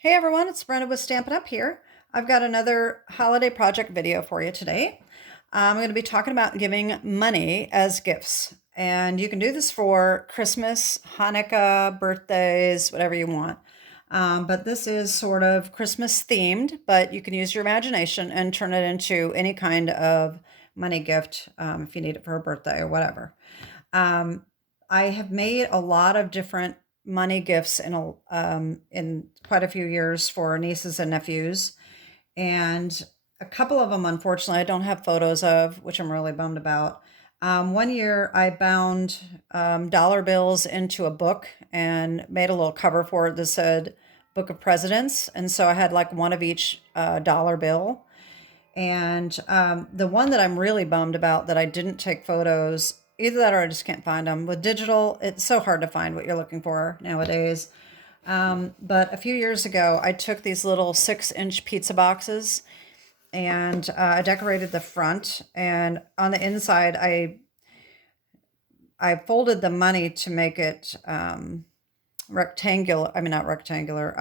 Hey everyone, it's Brenda with Stampin' Up! Here. I've got another holiday project video for you today. I'm going to be talking about giving money as gifts. And you can do this for Christmas, Hanukkah, birthdays, whatever you want. But this is sort of Christmas themed, but you can use your imagination and turn it into any kind of money gift if you need it for a birthday or whatever. Um, I have made a lot of different money gifts in quite a few years for nieces and nephews, and a couple of them, unfortunately, I don't have photos of, which I'm really bummed about. One year, I bound dollar bills into a book and made a little cover for it that said "Book of Presidents," and so I had like one of each dollar bill. And the one that I'm really bummed about that I didn't take photos, either that or I just can't find them. With digital, it's so hard to find what you're looking for nowadays. But a few years ago, I took these little 6-inch pizza boxes and I decorated the front. And on the inside, I folded the money to make it rectangular. I mean, not rectangular,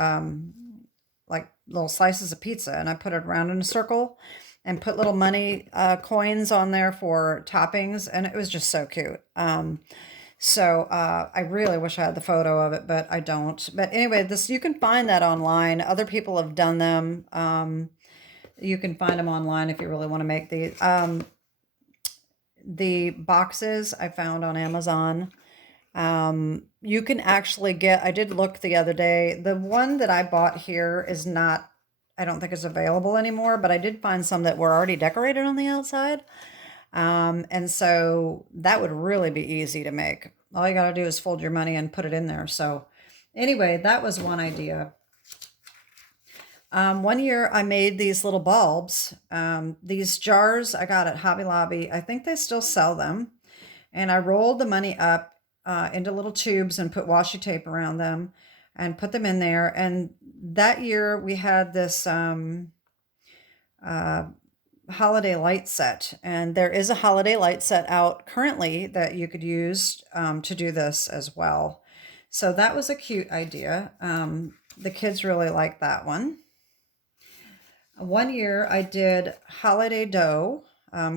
like little slices of pizza. And I put it around in a circle and put little money coins on there for toppings, and it was just so cute. I really wish I had the photo of it, but I don't. But anyway, this you can find that online. Other people have done them. You can find them online if you really want to make these. The boxes I found on Amazon. You can actually get, I did look the other day. The one that I bought here is not, I don't think is available anymore, but I did find some that were already decorated on the outside. And so that would really be easy to make. All you got to do is fold your money and put it in there. So anyway, that was one idea. One year I made these little bulbs. These jars I got at Hobby Lobby. I think they still sell them. And I rolled the money up into little tubes and put washi tape around them and put them in there. And that year we had this holiday light set, and there is a holiday light set out currently that you could use to do this as well. So that was a cute idea. The kids really liked that one. One year I did holiday dough,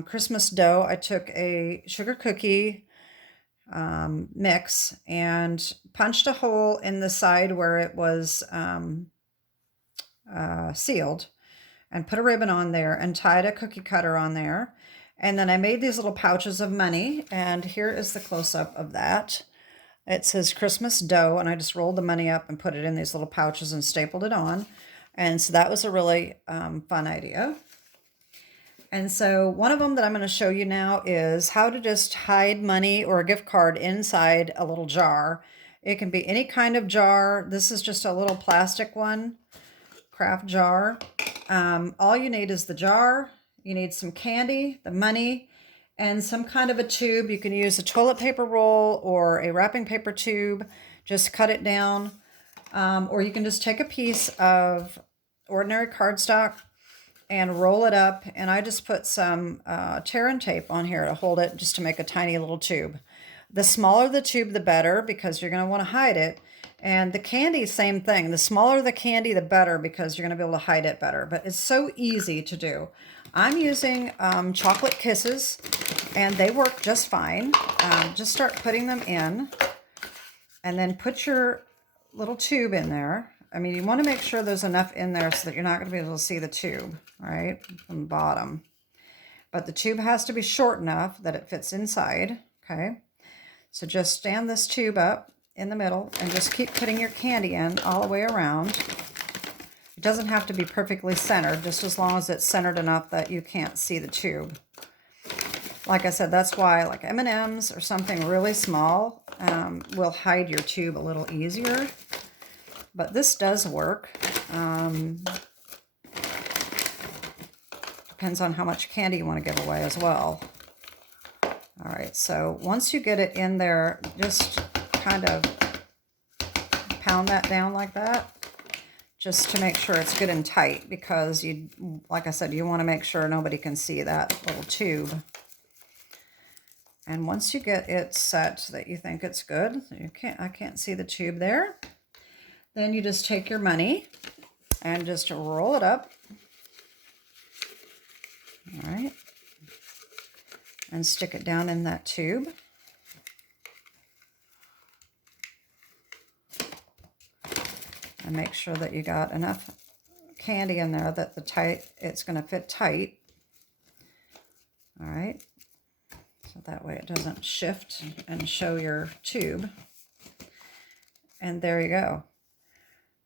Christmas dough. I took a sugar cookie mix and punched a hole in the side where it was sealed and put a ribbon on there and tied a cookie cutter on there. And then I made these little pouches of money, and here is the close-up of that. It says Christmas dough, and I just rolled the money up and put it in these little pouches and stapled it on. And so that was a really fun idea. And so one of them that I'm going to show you now is how to just hide money or a gift card inside a little jar. It can be any kind of jar. This is just a little plastic one, craft jar. All you need is the jar. You need some candy, the money, and some kind of a tube. You can use a toilet paper roll or a wrapping paper tube. Just cut it down. Or you can just take a piece of ordinary cardstock and roll it up. And I just put some tear and tape on here to hold it, just to make a tiny little tube. The smaller the tube, the better, because you're going to want to hide it. And the candy, same thing. The smaller the candy, the better, because you're going to be able to hide it better. But it's so easy to do. I'm using chocolate kisses, and they work just fine. Just start putting them in, and then put your little tube in there. I mean, you want to make sure there's enough in there so that you're not going to be able to see the tube, right, from the bottom. But the tube has to be short enough that it fits inside, okay? So just stand this tube up in the middle and just keep putting your candy in all the way around. It doesn't have to be perfectly centered, just as long as it's centered enough that you can't see the tube. Like I said, that's why like M&Ms or something really small will hide your tube a little easier. But this does work. Depends on how much candy you want to give away as well. All right, so once you get it in there, just kind of pound that down like that, just to make sure it's good and tight, because you, like I said, you want to make sure nobody can see that little tube. And once you get it set that you think it's good, I can't see the tube there, then you just take your money and just roll it up. All right. And stick it down in that tube. And make sure that you got enough candy in there that it's going to fit tight. All right. So that way it doesn't shift and show your tube. And there you go.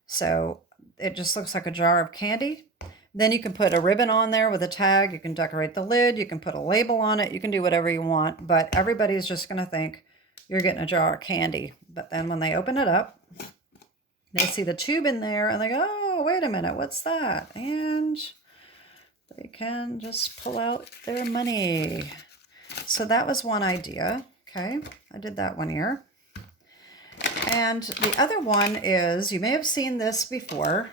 So it just looks like a jar of candy. Then you can put a ribbon on there with a tag. You can decorate the lid. You can put a label on it. You can do whatever you want. But everybody's just going to think you're getting a jar of candy. But then when they open it up, they see the tube in there and they go, oh, wait a minute, what's that? And they can just pull out their money. So that was one idea. Okay, I did that one here. And the other one is, you may have seen this before.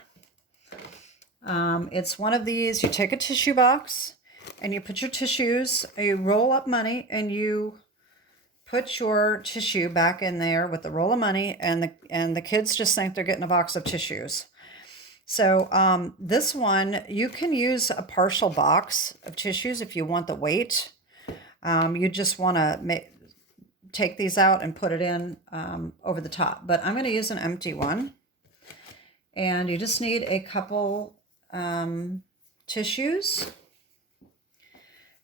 It's one of these, you take a tissue box and you put your tissues, you roll up money and you put your tissue back in there with the roll of money, and the kids just think they're getting a box of tissues. So this one, you can use a partial box of tissues if you want the weight. You just want to take these out and put it in over the top. But I'm going to use an empty one. And you just need a couple tissues.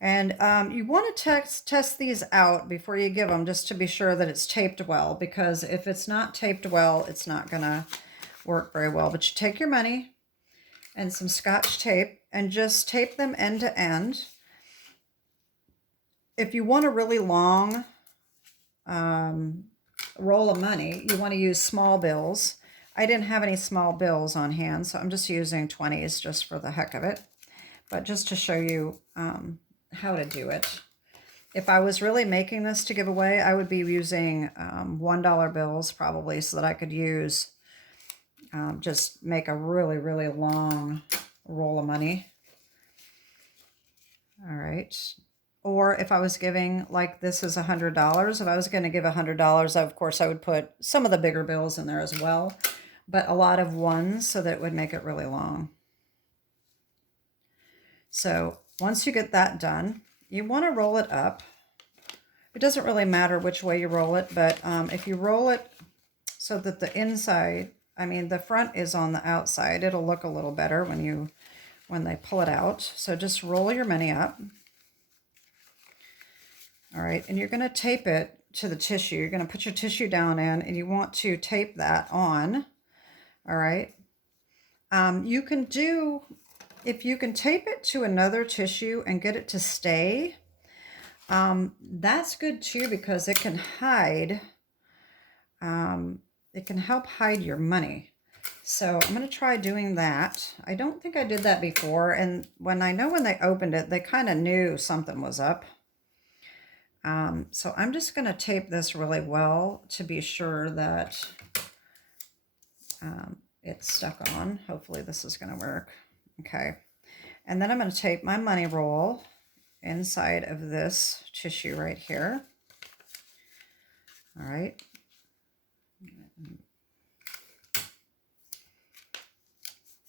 And you want to test these out before you give them, just to be sure that it's taped well, because if it's not taped well, it's not going to work very well. But you take your money and some Scotch tape and just tape them end to end. If you want a really long roll of money, you want to use small bills. I didn't have any small bills on hand, so I'm just using 20s just for the heck of it. But just to show you how to do it. If I was really making this to give away, I would be using $1 bills probably, so that I could use, just make a really, really long roll of money. All right. Or if I was giving, like this is $100, if I was going to give $100, of course I would put some of the bigger bills in there as well, but a lot of ones so that it would make it really long. So once you get that done, you want to roll it up. It doesn't really matter which way you roll it, but if you roll it so that the inside, I mean the front is on the outside, it'll look a little better when they pull it out. So just roll your money up. All right, and you're going to tape it to the tissue. You're going to put your tissue down in, and you want to tape that on. All right. You can do, if you can tape it to another tissue and get it to stay, that's good too, because it can hide, it can help hide your money. So I'm going to try doing that. I don't think I did that before, and when they opened it, they kind of knew something was up. So I'm just going to tape this really well to be sure that it's stuck on. Hopefully this is going to work. Okay. And then I'm going to tape my money roll inside of this tissue right here. All right.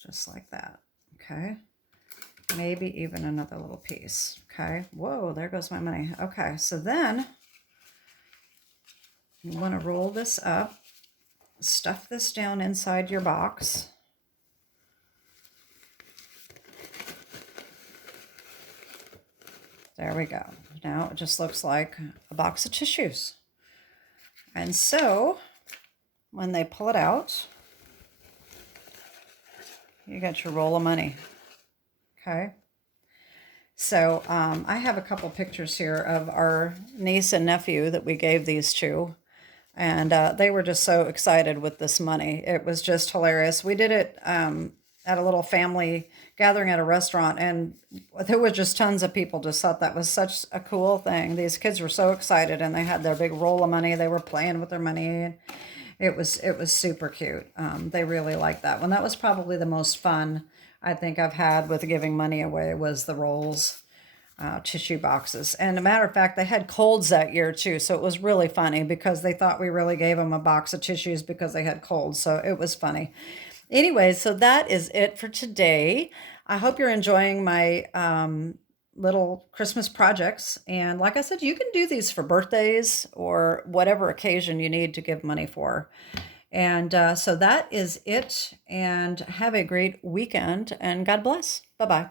Just like that. Okay. Maybe even another little piece. Okay. Whoa, there goes my money. Okay, so then you want to roll this up, stuff this down inside your box. There we go. Now it just looks like a box of tissues. And so when they pull it out, you got your roll of money. Okay. So I have a couple pictures here of our niece and nephew that we gave these to. And they were just so excited with this money. It was just hilarious. We did it at a little family gathering at a restaurant, and there was just tons of people just thought that was such a cool thing. These kids were so excited, and they had their big roll of money. They were playing with their money. It was super cute. They really liked that one. That was probably the most fun I think I've had with giving money away, was the rolls, tissue boxes. And a matter of fact, they had colds that year too. So it was really funny because they thought we really gave them a box of tissues because they had colds. So it was funny. Anyway, so that is it for today. I hope you're enjoying my little Christmas projects. And like I said, you can do these for birthdays or whatever occasion you need to give money for. And so that is it. And have a great weekend and God bless. Bye bye.